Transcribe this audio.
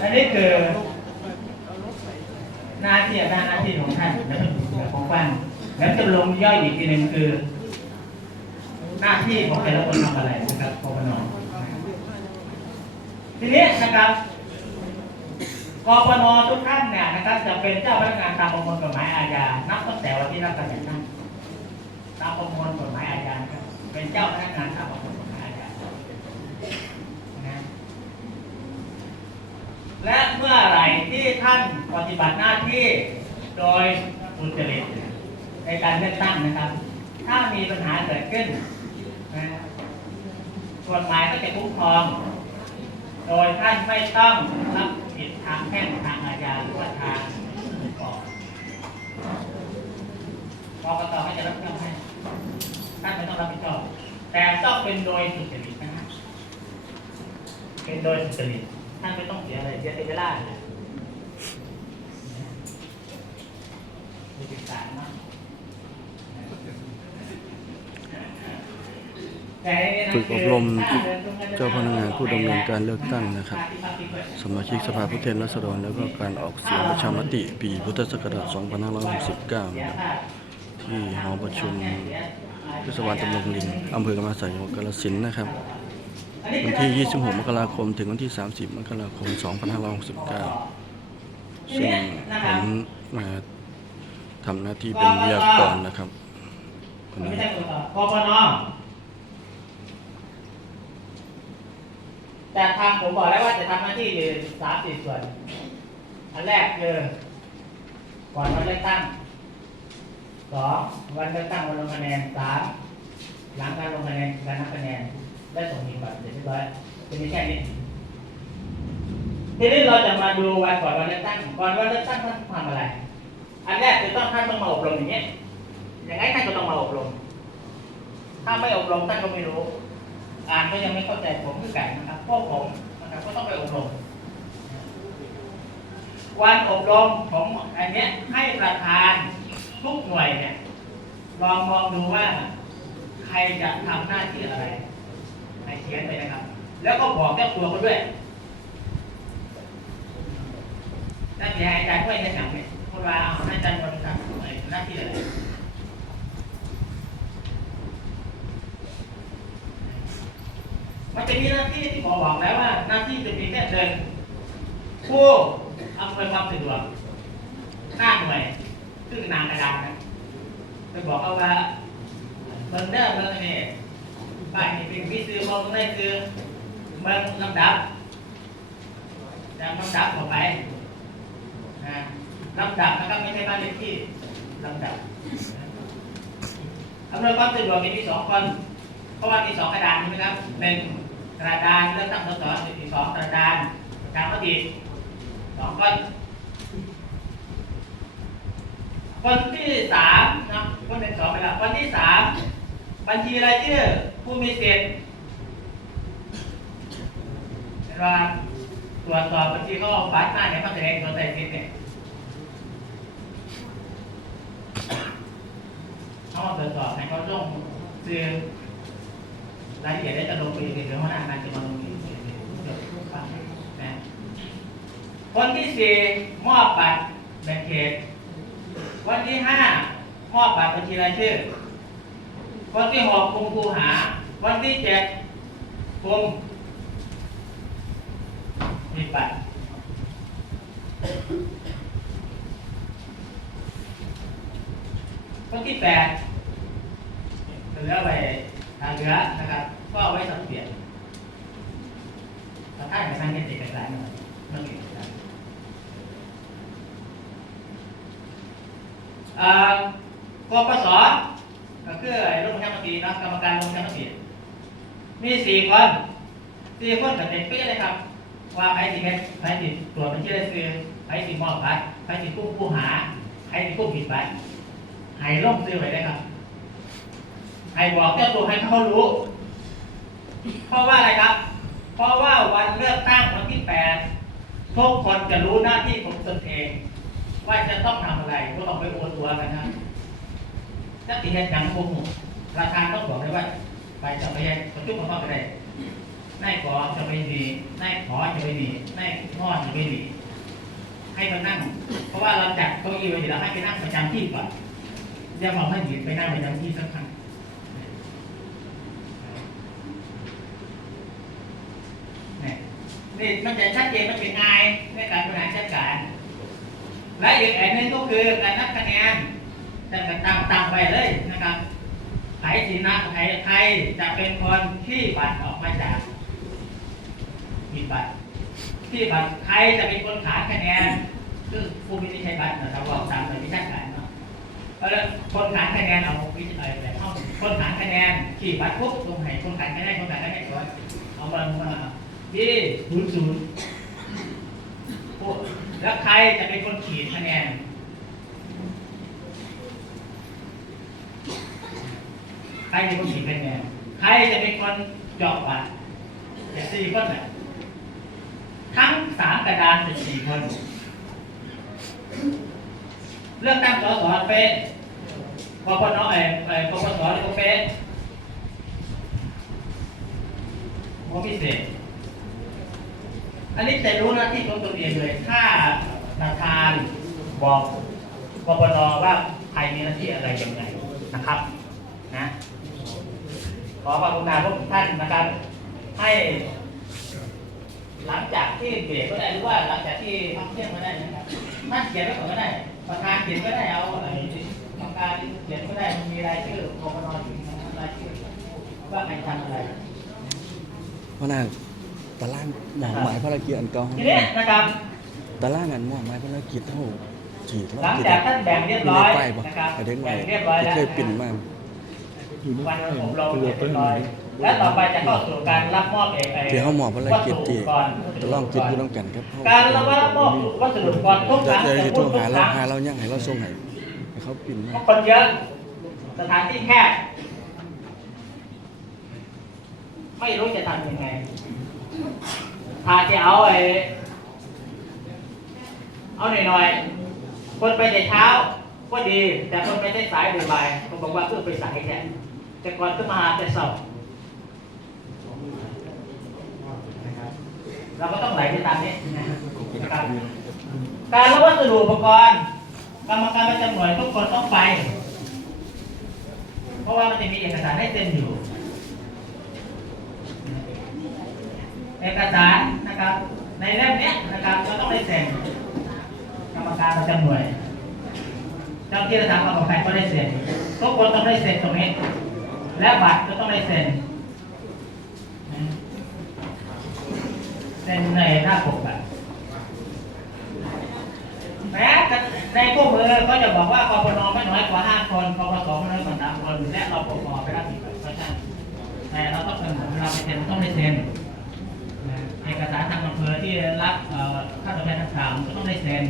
อันนี้คือหน้าที่หน้าหน้าที่ของท่านแล้วของฟังแล้วจะลงย่อยอีกทีหนึ่งคือ หน้าที่ของแต่ละคนทำอะไรนะครับปปนทีนี้นะครับกปนทุกท่านเนี่ยนะครับจะเป็นเจ้าพนักงานตามประมวลกฎหมายอาญา นับตั้งแต่วันที่รับการแต่งตั้งตามประมวลกฎหมายอาญาครับเป็นเจ้าพนักงานตามประมวลกฎหมายอาญานะ และเมื่อไหร่ที่ท่านปฏิบัติหน้าที่โดยสุจริตในการเลือกตั้งนะครับ ถ้ามีปัญหาเกิดขึ้นนะกฎหมายก็จะคุ้มครอง โดยท่านไม่ต้องรับผิดทางแพ่งทางอาญาหรือว่าทางกฎกกตก็จะรับผิดชอบให้ ท่านไม่ต้องรับผิดชอบ แต่ต้องเป็นโดยสุจริตนะครับเป็นโดยสุจริตท่านไม่ต้อง เสียอะไรเสียเวลาเลยมีศึกษาเนาะแต่ในนี้นะฝึกอบรมคือเจ้าพนักงานผู้ดำเนินการเลือกตั้งนะครับ สมาชิกสภาผู้แทนราษฎรแล้วก็การออกเสียงประชามติปีพุทธศักราช 2569 นะครับ ที่หอประชุมเทศบาลตำบลลิงอำเภอกำมะสัยจังหวัดกาฬสินธุ์นะครับ วันที่ 26 มกราคม ถึงวันที่ 30 มกราคม 2569 ซึ่งผมมาทำหน้าที่เป็นวิทยากรนะครับวันนี้ใช่กปนแต่ทางผมบอกแล้วว่าจะทำหน้าที่อยู่สามสี่ส่วน อันแรกคือก่อนวันเลือกตั้งสองวันเลือกตั้งวันลงคะแนนสามหลังการลงคะแนนการนับคะแนน ได้ส่งมีบัตรเสร็จเรียบร้อยจะมีแค่นี้ทีนี้เราจะมาดูวันก่อนวันเลือกตั้งก่อนวันเลือกตั้งท่านทำอะไร อันแรกคือต้องท่านต้องมาอบรมอย่างนี้ยอย่างไรท่านก็ต้องมาอบรม ถ้าไม่อบรมท่านก็ไม่รู้ อ่านก็ยังไม่เข้าใจผมคือกันะครับพวกผมนะครับก็ต้องไปอบรม วันอบรมของอันเนี้ยให้ประธานทุกหน่วยเนี่ยลองมองดูว่า ใครจะทำหน้าที่อะไร ขียนไปนะครับ แล้วก็บอกเจ้าตัวเขาด้วยนั่นเดี๋ยวอาจารย์ช่วยแนะนำเนี่ยคนว่าเอาอาจารย์คนทำอะไรหน้าที่อะไรมันจะมีหน้าที่ที่หมอบอกแล้วว่า หน้าที่จะมีแค่เดินผู้อำนวยความสะดวกหน้าหน่วยซึ่งนางกระดานนะไปบอกเขาว่าเมืองเด้อเมืองนี่ บ้านนี่เป็นวิซื้อเมืองนี่คือเมืองลำดับจำลำดับออกไปนะลำดับนะครับไม่ใช่บ้านเลขที่ลำดับอำนวยความสะดวกมีสองคนเพราะว่ามีสองกระดานใช่ไหมครับหนึ่งกระดานเลือกตั้งสสมีสองกระดานประชามติสองคนคนที่สามนะคนหนึ่งสองไปแล้วคนที่สามบัญชีรายชื่อ ผู้มีสิทธิ์เห็นว่าตรวจสอบบัญชีเขาเอาบัตรหน้าเนี่ยเขาแสดงตัวใส่สิทธิ์เนี่ยเขาเอาตรวจสอบให้เขาต้องซื้อรายละเอียดได้จะลงไปอีกเดี๋ยวหัวหน้างานจะมาลงอีกเดี๋ยวฟังนะคนที่สี่มอบบัตรแบ่งเขตวันที่ห้ามอบบัตรบัญชีรายชื่อ วันที่หกคุมคูหา วันที่เจ็ดคุมมีบัตรวันที่แปดเหลือไว้ทางเหลือนะครับ ก็เอาไว้สับเปลี่ยนถ้าท่านกับท่านเห็นเอกสารหน่อยเรื่องเกสารเอ่อกปส ก็คือไอ้ลงประชามตินะกรรมการลงประชามติมีสี่คนสี่คนกับเด็กเปี้ยเลยครับ ว่าใครสิเฮ็ดใครสิตรวจบัญชีรายชื่อใครสิมอบบัตรใครสิกู้ผู้หาใครสิกู้ผิดบัตรให้ลงซื้อไว้เลยครับให้บอกเจ้าตัวให้เขารู้ เพราะว่าอะไรครับ เพราะว่าวันเลือกตั้งวันที่แปดทุกคนจะรู้หน้าที่ของตนเอง ว่าจะต้องทำอะไรก็ต้องไปโอนตัวกันนะ ถ้าติเหตุอย่างโกหกราคาต้องบอกเลยว่า ไปจะไปยังประชุมาเข้าไปได้นายกอจะไปดีนายขอจะไปดีนายงอจะไปดีให้มานั่ง เพราะว่าเราจัดเก้าอี้ไว้เดี๋ยวเราให้ไปนั่งประจำที่ก่อนอย่าบอกให้หยิบไปนั่งประจำที่สักครั้งนี่มันจะชัดเจนมันเป็นไงในการบริหารจัดการและอีกอันหนึงก็คือการนับคะแนน จะไปตั้งตั้งไปเลยนะครับใครสินะใครใครจะเป็นคนที่บัตรออกมาจากหีบบัตรที่บัตรใครจะเป็นคนขานคะแนนคือผู้วินิจฉัยบัตรนะครับว่าตามในวิชาการเนาะแล้วคนขานคะแนนเอาวิจัยแบบห้องคนขานคะแนนขีดบัตรปุ๊บลงให้คนขานคะแนนคนขานคะแนนก่อนเอามามายี่ศูนย์ศูนย์แล้วใครจะเป็นคนขีดคะแนน ใครจะเป็นคนขีดคะแนใครจะเป็นคนเจาะบัตรแต่สี่คนน่ะทั้งสามกระดานเป็นสี่คน เลือกตั้งสสเป็นปปนเอ่อเอ่อปสหรือเป็นโมพิเศษ อันนี้จะรู้หน้าที่ของตัวเองเลย ถ้าประธานบอกปปนว่าใครมีหน้าที่อะไรยังไงนะครับ นะ ขอความกรุณาพวกท่านนะครับ ให้ หลังจากที่เบรกก็ได้หรือว่าหลังจากที่พักเที่ยงก็ได้นะครับท่านเขียนไว้ก่อนก็ได้ประธานเขียนก็ได้เอาอะไรกรรมการเขียนก็ได้มันมีรายชื่อปปนอยู่นะครับรายชื่อว่าใครทำอะไรเพราะน่ะตารางหมอหมายภารกิจอันเก่าทีนี้นะครับตารางอันหมอหมายภารกิจเท่าขีดหลังจากท่านแบ่งเรียบร้อยไปบ่นะครับไอ้เด็กใหม่แบ่งเรียบร้อยที่แล้วเคยปิ่นมา วันอบรมเรียบร้อยและต่อไปจะเข้าสู่การรับมอบเอกเดี๋ยวเขาหมอภารกิจที่ก่อนจะลองคิดอยู่น้ำกันครับการรับมอบวัสดุก่อนทุกคจะรั้งจะจะจะพูโทรดทุหากเราครั้งหาเรายังให้เราส่งให้ให้เขาปิ่นมาเพราะคนเยอะสถานที่แคบไม่รู้จะทำยังไงถ้าจะเอาไอ้เอาหน่อยๆ คนไปแต่เช้าก็ดี แต่คนไปแต่สายหรือบ่ายผมบอกว่าเพื่อไปสายแทน แต่ก่อนก็มาแต่เสาร์เราก็ต้องไหลไปตามนี้นะครับการรับวัสดุอุปกรณ์กรรมการประจำหน่วยทุกคนต้องไป เพราะว่ามันจะมีเอกสารให้เซ็นอยู่ เอกสารนะครับ ในเล่มเนี้ยนะครับเราต้องได้เซ็นกรรมการประจำหน่วยเจ้าที่ระดับกรรมการก็ได้เซ็นทุกคนต้องได้เซ็นตรงนี้ และบัตรก็ต้องได้เซ็นเซ็นในหน้าปกบัตรแม้ในพวกมือก็จะบอกว่าปปนไม่น้อยกว่า5คนปปสไม่น้อยกว่า3คน และเราปปไปรับผิดชอบเพราะฉะนั้นแต่เราต้องเป็นเราไปเซ็นต้องได้เซ็นเอกสารทางอำเภอที่รับเอ่อค่าตอบแทนต่างๆก็ต้องได้เซ็น